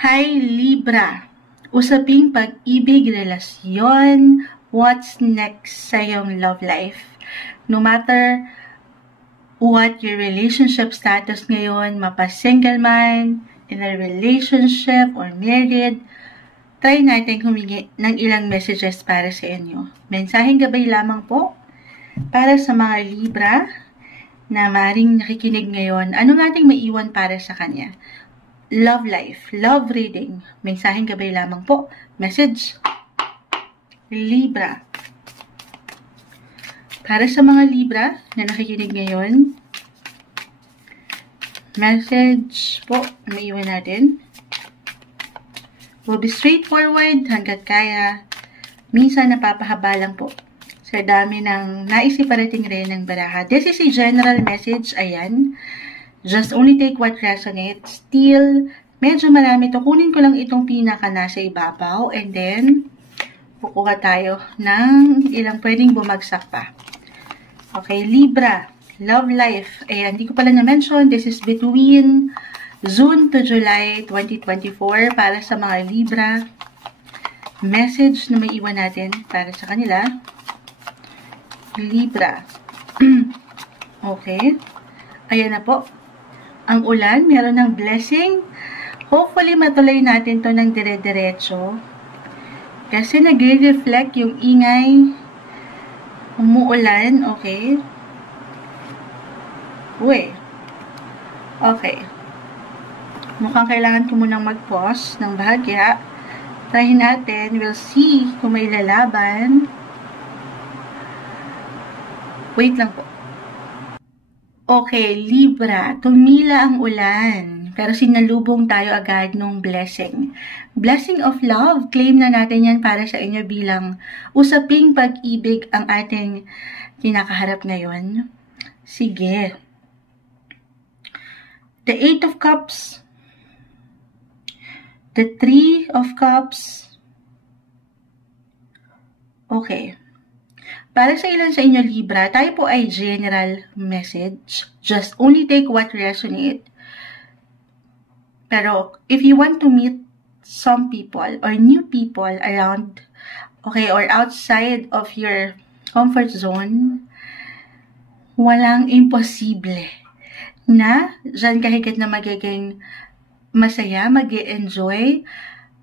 Hi Libra, usaping pag-ibig, relasyon, what's next sa iyong love life? No matter what your relationship status ngayon, mapa-single man, in a relationship or married, try natin humingi ng ilang messages para sa inyo. Mensaheng gabay lamang po para sa mga Libra na maring nakikinig ngayon. Ano nating maiwan para sa kanya? Love life, love reading, mensaheng gabay lamang po. Message, Libra. Para sa mga Libra na nakikinig ngayon, message po, maiwan natin. We'll be straightforward hanggat kaya. Minsan napapahaba lang po sa dami ng naisiparating rin ng baraha. This is a general message, ayan. Just only take what resonates. Still, medyo marami to. Kunin ko lang itong pinaka nasa ibabaw and then kukuha tayo ng ilang pwedeng bumagsak pa. Okay, Libra, love life. Ayan, hindi ko pala na-mention. This is between June to July 2024 para sa mga Libra. Message na may iwan natin para sa kanila. Libra. Okay. Ayan na po. Ang ulan, meron ng blessing. Hopefully, matuloy natin to ng dire-diretso. Kasi nagre-reflect yung ingay. Umuulan, okay? Uy. Okay. Mukhang kailangan ko munang mag-pause ng bahagya. Try natin. We'll see kung may lalaban. Wait lang po. Okay, Libra, tumila ang ulan, pero sinalubong tayo agad nung blessing. Blessing of love, claim na natin yan para sa inyo bilang usaping pag-ibig ang ating kinakaharap ngayon. Sige. The Eight of Cups, the Three of Cups. Okay. Para sa ilan sa inyo, Libra, tayo po ay general message. Just only take what resonate. Pero, if you want to meet some people or new people around, okay, or outside of your comfort zone, walang imposible na dyan kahigit na magiging masaya, mag-e-enjoy.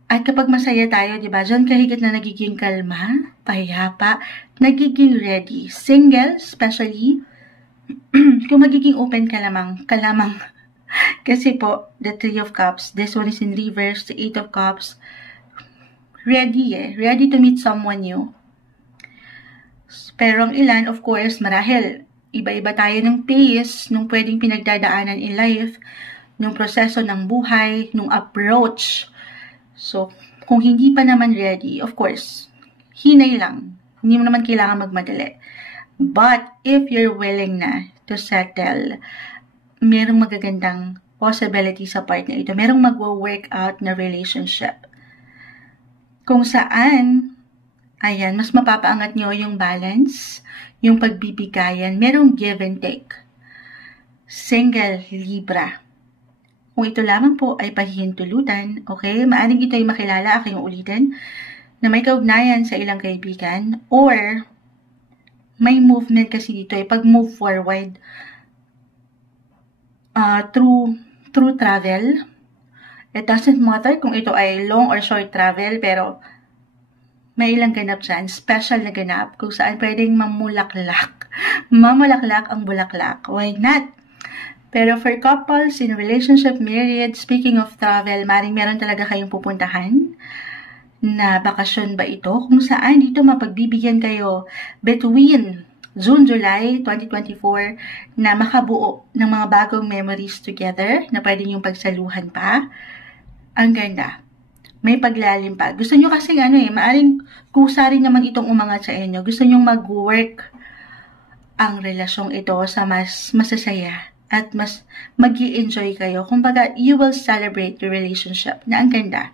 At kapag masaya tayo, di ba, dyan kahigit na nagiging kalma, pahihapa, nagiging ready. Single, especially, kung magiging open ka lamang. Kasi po, the Three of Cups, this one is in reverse, the Eight of Cups, ready ready to meet someone new. Pero ang ilan, of course, marahil, iba-iba tayo ng pace, nung pwedeng pinagdadaanan in life, nung proseso ng buhay, nung approach. So, kung hindi pa naman ready, of course, hinay lang. Hindi mo naman kailangan magmadali. But, if you're willing na to settle, merong magagandang possibility sa part na ito. Merong magwo-work out na relationship. Kung saan, ayan, mas mapapaangat nyo yung balance, yung pagbibigayan, merong give and take. Single Libra. Kung ito lamang po ay pahihintulutan, okay, maaring ito ay makilala, aking ulitin, na may kaugnayan sa ilang kaibigan, or may movement kasi dito ay pag-move forward through travel. It doesn't matter kung ito ay long or short travel, pero may ilang ganap dyan, special na ganap, kung saan pwedeng mamulaklak ang bulaklak. Why not? Pero for couples, in relationship, married, speaking of travel, maring meron talaga kayong pupuntahan na bakasyon ba ito? Kung saan dito mapagbibigyan kayo between June, July 2024 na makabuo ng mga bagong memories together na pwede niyong pagsaluhan pa. Ang ganda. May paglalim pa. Gusto niyo kasi maaring kusa rin naman itong umangat sa inyo. Gusto niyo mag-work ang relasyong ito sa mas masasaya at mas mag-i-enjoy kayo. Kumbaga, you will celebrate your relationship na ang ganda.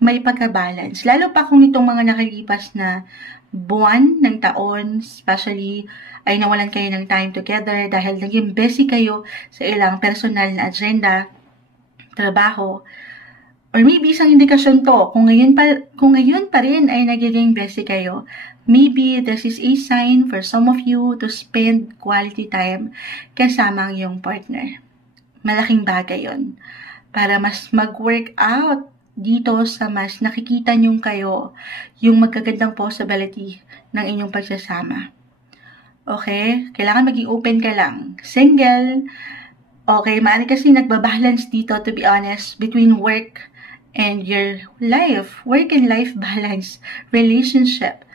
May pagka-balance. Lalo pa kung itong mga nakalipas na buwan ng taon, especially ay nawalan kayo ng time together dahil naging busy kayo sa ilang personal na agenda, trabaho. or maybe isang indikasyon to, kung ngayon pa rin ay nagiging bestie kayo, maybe this is a sign for some of you to spend quality time kasama ang iyong partner. Malaking bagay yon para mas mag-work out dito sa mas nakikita niyong kayo yung magagandang possibility ng inyong pagsasama. Okay? Kailangan maging open ka lang. Single, okay, maaari kasi nagbabalance dito, to be honest, between work and your life. Work and life balance, relationship,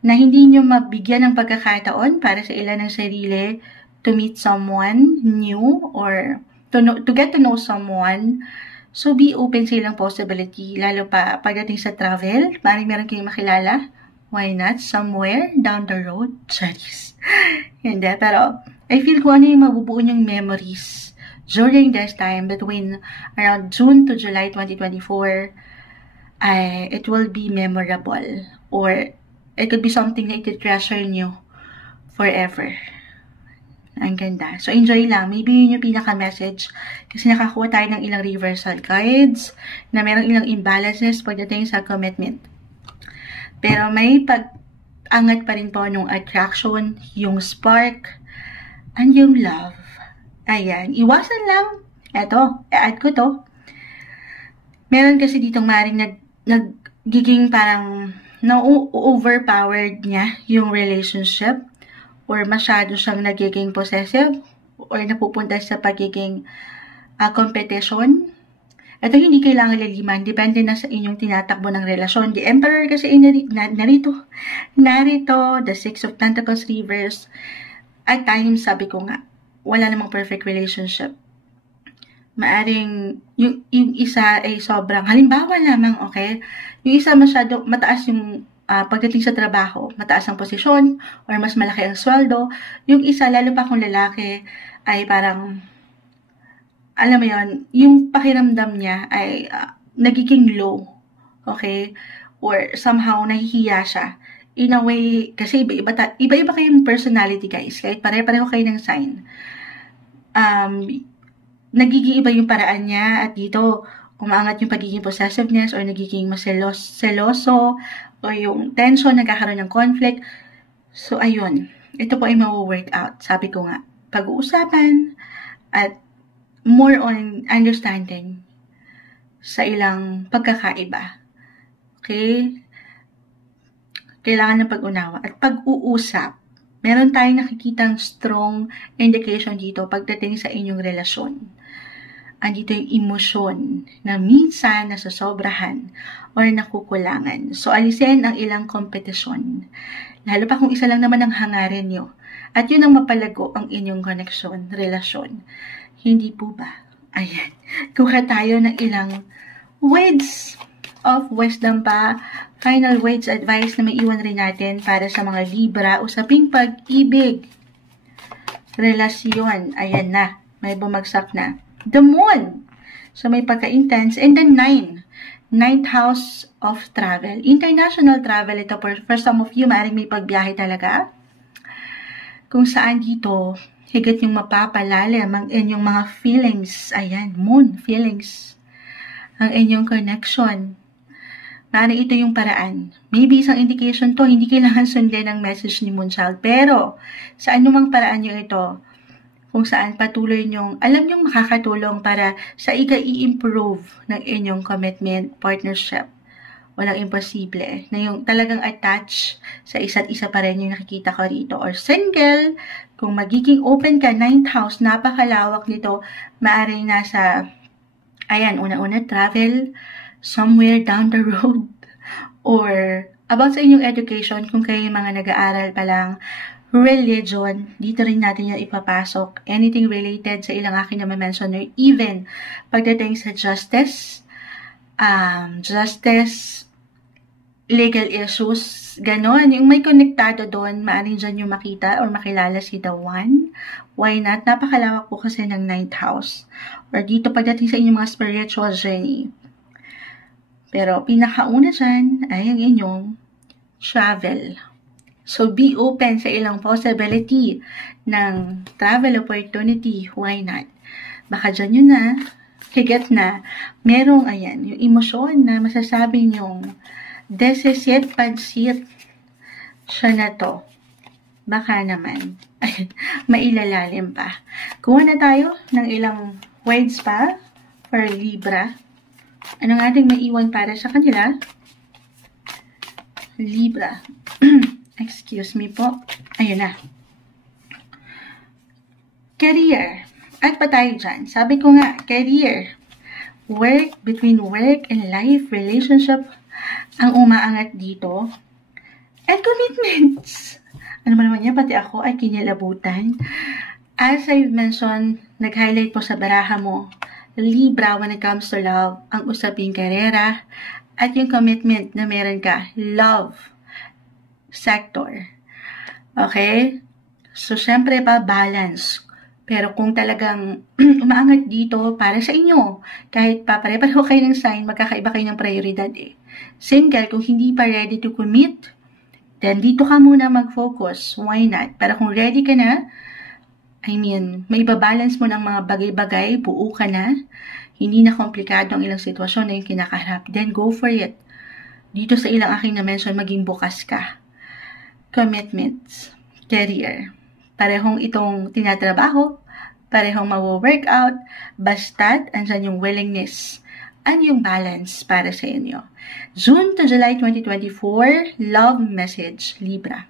na hindi nyo mabigyan ng pagkakataon para sa ilan ng sarili to meet someone new or to get to know someone. So, be open sa ilang possibility, lalo pa pagdating sa travel. Maaaring meron kayong makilala. Why not? Somewhere down the road. Charis. Hindi. Pero, I feel kung ano yung mabubuo nyong memories during this time between around June to July 2024, it will be memorable. Or, it could be something na iti-treasure nyo forever. Ang ganda. So, enjoy lang. Maybe yun yung pinaka-message. Kasi nakakuha tayo ng ilang reversal cards na merong ilang imbalances pagdating sa commitment. Pero may pag-angat pa rin po nung attraction, yung spark, and yung love. Ayan. Iwasan lang. Eto, i-add ko to. Meron kasi ditong maring nagiging parang na-overpowered niya yung relationship, or masyado siyang nagiging possessive, or napupunta sa pagiging competition. Ito hindi kailangan laliman. Depende na sa inyong tinatakbo ng relasyon. The Emperor kasi narito. The Six of Pentacles reverse. At times, sabi ko nga, wala namang perfect relationship. Maaring yung isa ay sobrang, halimbawa lamang, okay? Yung isa masyado, mataas yung pagdating sa trabaho, mataas ang posisyon, or mas malaki ang sweldo. Yung isa, lalo pa kung lalaki, ay parang, alam mo yun, yung pakiramdam niya ay nagiging low. Okay? Or somehow, nahihiya siya. In a way, kasi iba-iba kayong personality, guys. Kahit pare-pareho kayo ng sign. Nagiging iba yung paraan niya, at dito, umaangat yung pagiging possessiveness, or nagiging mas seloso, o yung tension, nagkakaroon ng conflict. So, ayun. Ito po ay ma-work out. Sabi ko nga, pag-uusapan at more on understanding sa ilang pagkakaiba. Okay? Kailangan ng pag-unawa at pag-uusap. Meron tayong nakikitang strong indication dito pagdating sa inyong relasyon. Andito yung emosyon na minsan nasasobrahan or nakukulangan. So, alisin ang ilang kompetisyon. Lalo pa kung isa lang naman ang hangarin nyo. At yun ang mapalago ang inyong koneksyon, relasyon. Hindi po ba? Ayan. Kuha tayo ng ilang words of wisdom pa. Final words advice na maiwan rin natin para sa mga Libra. Usaping pag-ibig. Relasyon. Ayan na. May bumagsak na. The Moon. So, may pagka-intense. And then 9. Ninth house of travel. International travel ito for some of you. Maaaring may pagbiyahe talaga. Kung saan dito, higit yung mapapalalim ang inyong mga feelings. Ayan, Moon, feelings. Ang inyong connection. Maaaring ito yung paraan. Maybe isang indication to, hindi kailangan sundin ang message ni Moonchild. Pero, sa anumang paraan nyo ito, kung saan patuloy nyong, alam nyong makakatulong para sa i-improve ng inyong commitment, partnership. Walang imposible. Na yung talagang attach sa isa't isa pa rin yung nakikita ko rito. Or single, kung magiging open ka, 9th house, napakalawak nito, maaaring nasa, ayan, una-una, travel, somewhere down the road. Or about sa inyong education, kung kayo yung mga nag-aaral pa lang, religion, dito rin natin yung ipapasok. Anything related sa ilang aking na ma-mention, or even pagdating sa justice, legal issues, ganon. Yung may konektado doon, maaaring dyan yung makita or makilala si The One. Why not? Napakalawak po kasi ng 9th house. Or dito pagdating sa inyong mga spiritual journey. Pero pinakauna dyan ay ang inyong travel. So, be open sa ilang possibility ng travel opportunity. Why not? Baka dyan yun na higit na merong, ayan, yung emosyon na masasabi nyong desesyet pansit siya na to. Baka naman, mailalalim pa. Kuha na tayo ng ilang words pa for Libra. Anong ating maiwan para sa kanila? Libra. Excuse me po. Ayun na. Career. At pa tayo dyan. Sabi ko nga, career. Work, between work and life, relationship, ang umaangat dito. And commitments. Ano ba naman yan? Pati ako ay kinilabutan. As I've mentioned, nag-highlight po sa baraha mo, Libra, when it comes to love, ang usaping karera at yung commitment na meron ka, love sector. Okay? So, syempre pa, balance. Pero kung talagang umaangat dito para sa inyo, kahit pa pare-pareho kayo ng sign, magkakaiba kayo ng prioridad eh. Single, kung hindi pa ready to commit, then dito ka muna mag-focus. Why not? Pero kung ready ka na, may ibabalance mo ng mga bagay-bagay, buo ka na, hindi na komplikado ang ilang sitwasyon na yung kinakaharap, then go for it. Dito sa ilang aking na-mention, maging bukas ka. Commitments, career. Parehong itong tinatrabaho, parehong mawo-workout, basta't andyan yung willingness and yung balance para sa inyo. June to July 2024, love message, Libra.